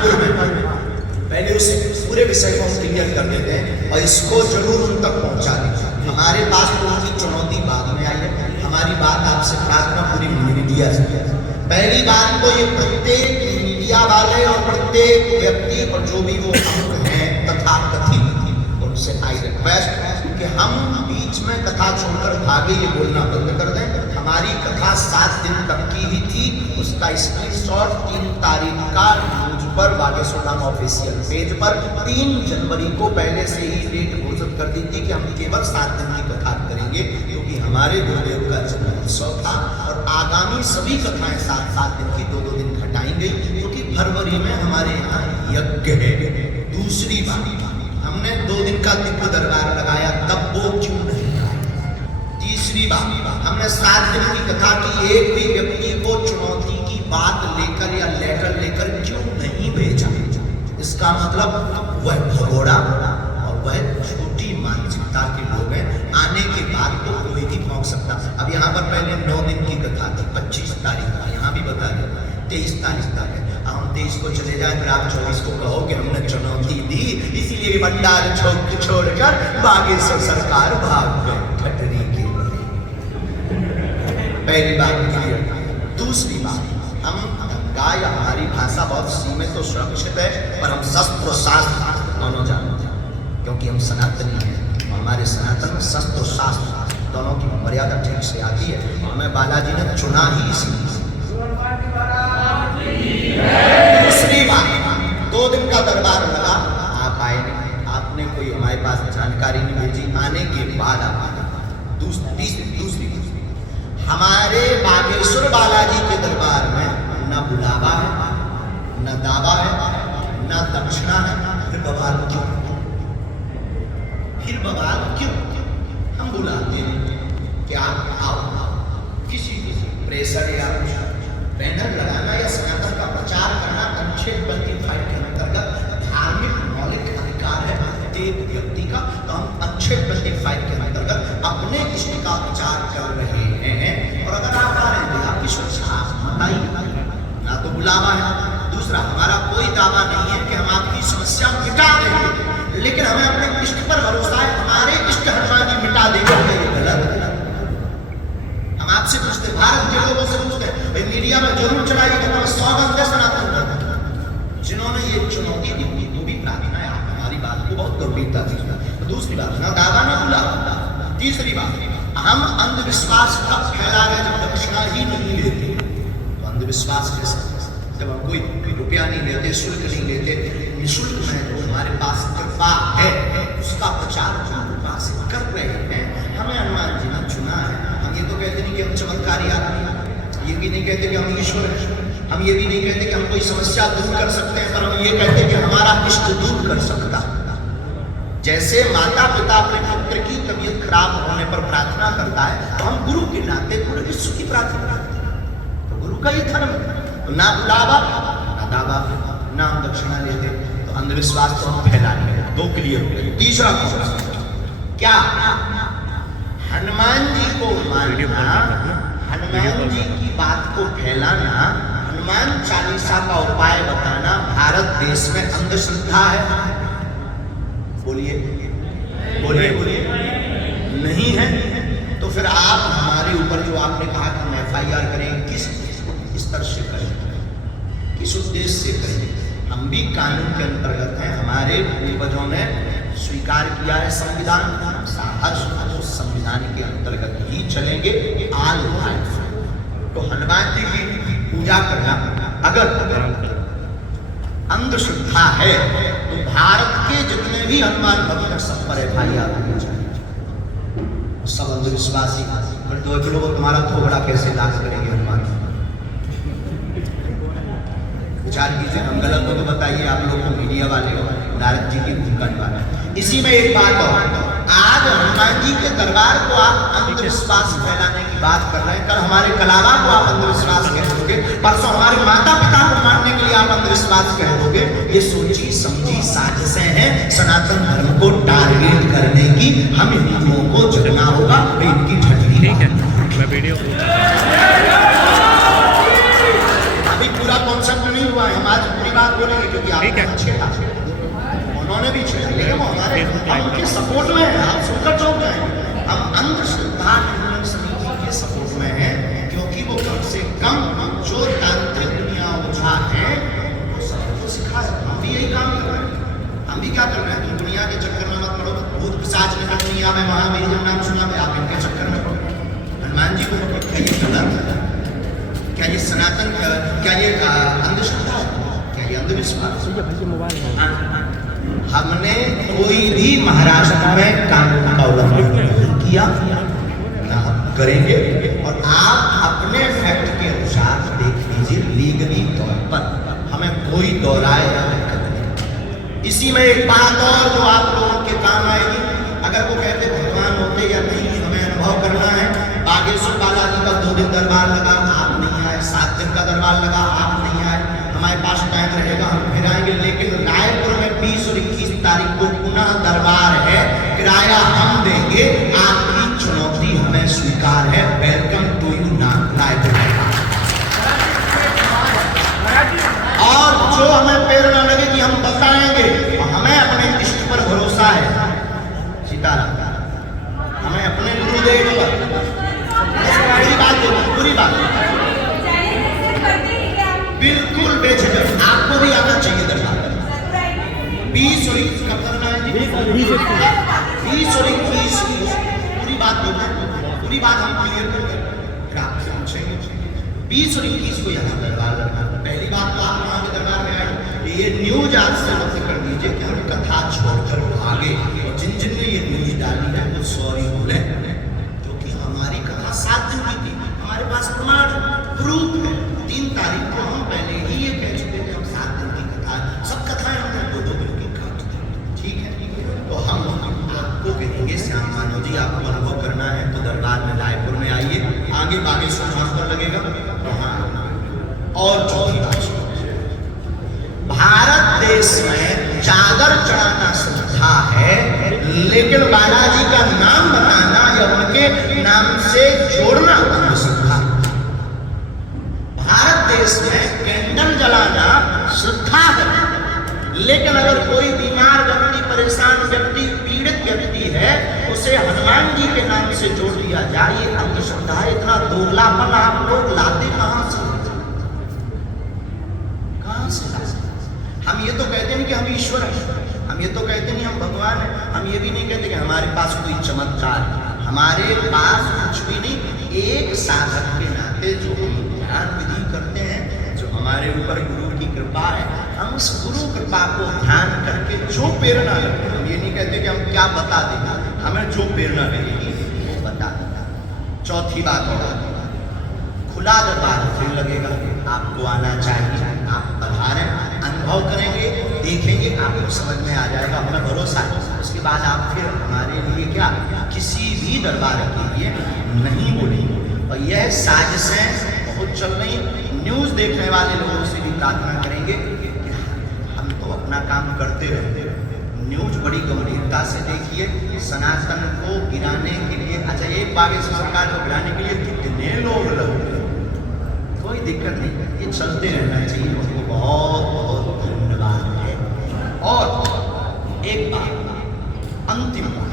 नागपुर में, पहले उस पूरे विषय को हम क्लियर कर देते हैं और इसको जरूर उन तक पहुंचा दें। हमारे पास तो उनकी चुनौती बाद में आई है, हमारी बात आपसे प्रार्थना पूरी मीडिया से। पहली बात तो ये प्रत्येक मीडिया वाले और प्रत्येक व्यक्ति और जो भी वो अंग हैं तथा कथित उनसे आई रिक्वेस्ट कि हम बीच में कथा छोड़कर भागे ये बोलना बंद कर दें। हमारी कथा 7 दिन तक की ही थी, उसका स्क्रीनशॉट 3 तारीख का न्यूज पर बागेश्वर धाम ऑफिशियल पेज पर 3 जनवरी को पहले से ही डेट घोषित कर दी थी कि हम केवल 7 दिन की कथा करेंगे, क्योंकि हमारे गुरुदेव का जन्मोत्सव था और आगामी सभी कथाएं 7-7 दिन की 2-2 दिन घटाएंगे, क्योंकि फरवरी में हमारे यहाँ यज्ञ है। दूसरी बात, हमने 2 दिन का दिव्य दरबार लगाया, तब वो क्यों नहीं आया? तीसरी बात, हमने 7 दिन की कथा की, एक भी व्यक्ति को चुनौती की बात लेकर या लेटर लेकर क्यों नहीं भेजा? इसका मतलब वह भगोड़ा और वह छोटी मानसिकता के लोग हैं। आने के बाद तो कोई भी पहुंच सकता। अब यहाँ पर पहले 9 दिन की कथा थी, 25 तारीख का, यहाँ भी बता दें 23 तारीख तक है। हम 23 को चले जाए फिर आप 24 को कहो कि हमने चुनौती दी, इसीलिए भंडार छोड़कर बागेश्वर सरकार भाग गए ठटरी के। पहली बात क्लियर। दूसरी बात, हम गंगा या हमारी भाषा बहुत सीमित और सुरक्षित है, पर हम शस्त्र शास्त्र दोनों जानते हैं, क्योंकि हम सनातनी हैं। हमारे सनातन में शस्त्र शास्त्र दोनों की मर्यादा ठीक से आती है। हमें बालाजी ने चुना ही इसीलिए। दूसरी बात, 2 दिन का दरबार लगा, आप आए, आपने कोई हमारे पास जानकारी नहीं भेजी, आने के बाद आप आए। दूसरी हमारे बागेश्वर बालाजी के दरबार में न बुलावा है, न दावा है, न दक्षिणा है, फिर बवाल क्यों? फिर बवाल क्यों? हम बुलाते हैं कि आप आओ, किसी प्रेशर या बैनर लगाना या सनातन का प्रचार करना अनुच्छेद 25 के अंतर्गत धार्मिक मौलिक अधिकार है एक व्यक्ति का। तो हम अनुच्छेद 25 के अंतर्गत अपने इष्ट का विचार कर रहे हैं, और अगर आप आ रहे हैं आपकी सुरक्षा बताइए, ना तो बुलावा है। दूसरा, हमारा कोई दावा नहीं है कि हम आपकी समस्या मिटा देंगे, लेकिन हमें अपने इष्ट पर भरोसा है, हमारे इष्ट हनुमान जी मिटा देंगे। ये गलत है। हम आपसे पूछते, भारत के लोगों से पूछते, भाई मीडिया में जरूर चलाइए कि 100 घंटे सनातन जिन्होंने ये चुनौती दी, वो भी प्रार्थना है, हमारी बात को बहुत गंभीरता से। दूसरी बात, ना दावा ना बुला। तीसरी बात, हम अंधविश्वास कब फैला रहे जब दक्षिणा ही नहीं लेते? तो अंधविश्वास कैसे? जब हम कोई रुपया नहीं लेते, शुल्क नहीं लेते, निःशुल्क में जो हमारे पास कृपा है उसका प्रचार कृपा से कर रहे हैं। हमें हनुमान जी ने चुना है। हम ये तो कहते नहीं कि हम चमत्कारी आदमी, ये भी नहीं कहते कि हम ईश्वर हैं, हम ये भी नहीं कहते कि हम कोई समस्या दूर कर सकते हैं, पर हम ये कहते हैं कि हमारा इष्ट दूर कर सकता है। जैसे माता पिता अपने पुत्र की तबीयत खराब होने पर प्रार्थना करता है, तो हम गुरु के नाते पूरे विश्व की प्रार्थना करते हैं। तो गुरु का ही धर्म, तो ना बुलावा ना दावा, ना हम दक्षिणा लेते, तो अंधविश्वास तो हम फैला नहीं है। 2 क्लियर हो गए। तीसरा क्या, हनुमान जी को मानना, हनुमान जी की बात को फैलाना, हनुमान चालीसा का उपाय बताना भारत देश में अंधश्रद्धा है? बोलिए बोलिए बोलिए, नहीं है। तो फिर आप हमारे ऊपर जो आपने कहा कि हम FIR करें, किस स्तर से करें, किस उद्देश्य से करें? हम भी कानून के अंतर्गत हैं, हमारे पूर्वजों ने स्वीकार किया है संविधान, उस संविधान के अंतर्गत ही चलेंगे। आल लाइफ तो हनुमान जी की पूजा करना अगर अंधश्रद्धा है तो भारत के जितने भी हनुमान भक्त हैं सब पर FIR होनी चाहिए। सब अंधविश्वासी, पर 2 किलो तुम्हारा थोबड़ा कैसे दाग करेंगे हनुमान? विचार कीजिए, हम गलत हो तो बताइए, आप लोग को मीडिया वाले हो, नारद जी की भूमिका निभाना। इसी में एक बात और, आज हनुमान जी के दरबार को आप अंधविश्वास फैलाने की बात कर रहे हैं, कल हमारे कलावा को आप अंधविश्वास कह दोगे, परसों हमारे माता पिता को मानने के लिए आप अंधविश्वास कह दोगे। ये सोची समझी साजिशें हैं सनातन धर्म को टारगेट करने की। हम हिंदुओं को जगना होगा, इनकी ठटनी। अभी पूरा कंसेप्ट नहीं हुआ है, हम आज पूरी बात बोलेंगे क्योंकि आपने छेड़ा, उन्होंने भी छेड़ा, लेकिन वो हमारे उनके सपोर्ट में है। आप सुनकर चौंक जाएंगे। हम अंधश्रद्धा निर्मूलन समिति के सपोर्ट में है, क्योंकि वो कम से कम जो तांत्रिक दुनिया ओझा है वो सबको सिखाए। हम भी यही काम कर रहे हैं। हम भी क्या कर रहे हैं, तुम दुनिया के चक्कर में मत पड़ो। भूत पिशाच ने दुनिया में महावीर जब नाम सुना है, आप इनके चक्कर में पड़ो। हनुमान जी को क्या ये गलत है? क्या ये सनातन, क्या ये अंधश्रद्धा है? क्या ये अंधविश्वास? हमने कोई भी महाराष्ट्र में कानून का उल्लंघन नहीं किया, ना हम करेंगे। और आप अपने फैक्ट के अनुसार देख लीजिए, लीगली तौर पर हमें कोई दोहराए या दिक्कत नहीं। इसी में एक बात और जो आप लोगों के काम आएगी, अगर वो कहते भगवान होते या नहीं हमें अनुभव करना है। बागेश्वर बालाजी का 2 दिन दरबार लगा, आप नहीं आए। 7 दिन का दरबार लगा, आप नहीं आए। हमारे पास टाइम रहेगा, हम फिर आएंगे। लेकिन रायपुर में 20 और 21 तारीख को पुनः दरबार है, किराया हम देंगे। आपकी चुनौती हमें स्वीकार है। वेलकम टू यू ना रायपुर। और जो हमें प्रेरणा लगे कि हम बताएंगे, हमें अपने इष्ट पर भरोसा है। सीताराम, हमें अपने गुरुदेव पर पूरी बात बोलो, पूरी बात बिल्कुल बेझिझक। आपको भी आना चाहिए दरबार। 20 और 21 कब करना है? 20 और 21 पूरी बात बोलना, पूरी बात हम क्लियर करके आपसे पूछेंगे। 20 और 21 को यहाँ दरबार लगना। पहली बात तो आप वहाँ के दरबार में आए, ये न्यूज आज से रद्द कर दीजिए कि हम कथा छोड़कर भागे। और जिन जिन ने ये न्यूज डाली है वो सॉरी बोले, क्योंकि हमारी कथा 7 दिन की थी। हमारे पास प्रमाण प्रूफ है। 3 तारीख को हम पहले ही ये कह चुके थे हम 7 दिन की कथा, सब कथाएं हमने 2-2 दिन की काट दी। ठीक है, तो हम आपको कहेंगे श्याम मानव जी, आपको अनुभव करना है तो दरबार में रायपुर में आइए। आगे बागेश्वर धाम पर लगेगा वहाँ। और चौथी बात, भारत देश में चादर चढ़ाना श्रद्धा है, लेकिन बालाजी का नाम बताना या उनके नाम से जोड़ना अंधश्रद्धा। भारत देश में कैंडल जलाना श्रद्धा है, लेकिन अगर कोई बीमार व्यक्ति, परेशान व्यक्ति, पीड़ित व्यक्ति है, उसे हनुमान जी के नाम से जोड़ दिया जाए, ये अंधश्रद्धा है। इतना दोगलापन आप लोग लाते कहां से? हम ये तो कहते नहीं कि हम ईश्वर हैं, हम ये तो कहते नहीं हम भगवान हैं, हम ये भी नहीं कहते कि हमारे पास कोई चमत्कार है। हमारे पास कुछ भी नहीं। एक साधक के नाते जो हम ध्यान विधि करते हैं, जो हमारे ऊपर गुरु की कृपा है, हम उस गुरु कृपा को ध्यान करके जो प्रेरणा लगती है, हम ये नहीं कहते कि हम क्या बता देंगे, हमें जो प्रेरणा लगेगी वो बता देगा। चौथी बात होगा, खुला दरबार फिर लगेगा, आपको आना चाहिए। आप पधारें, अनुभव करेंगे, देखेंगे, आपको समझ में आ जाएगा, हमें भरोसा है। उसके बाद आप फिर हमारे लिए क्या किसी भी दरबार के लिए नहीं बोलेंगे। और यह साजिशें बहुत चल रही। न्यूज़ देखने वाले लोगों से भी प्रार्थना करेंगे कि हम तो अपना काम करते रहते हैं, न्यूज बड़ी गंभीरता से देखिए। सनातन को गिराने के लिए, अच्छा एक बागेश्वर सरकार को गिराने के लिए कितने लोग लगे, कोई दिक्कत नहीं, ये चलते रहना चाहिए। उनको बहुत बहुत धन्यवाद है। और एक बात, अंतिम बात,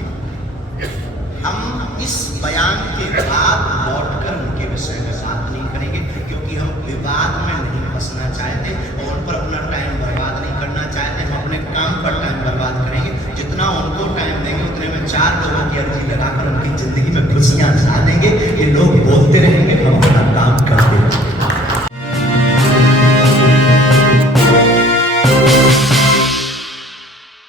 हम इस बयान के बाद लौटकर उनके विषय में बात नहीं करेंगे, क्योंकि हम विवाद में नहीं फंसना चाहते और उन पर अपना टाइम बर्बाद नहीं करना चाहते। हम अपने काम पर टाइम बर्बाद करेंगे। जितना उनको टाइम देंगे उतने में 4 लोगों की अर्जी लगाकर उनकी जिंदगी में खुशियां ला देंगे। ये लोग बोलते रहेंगे।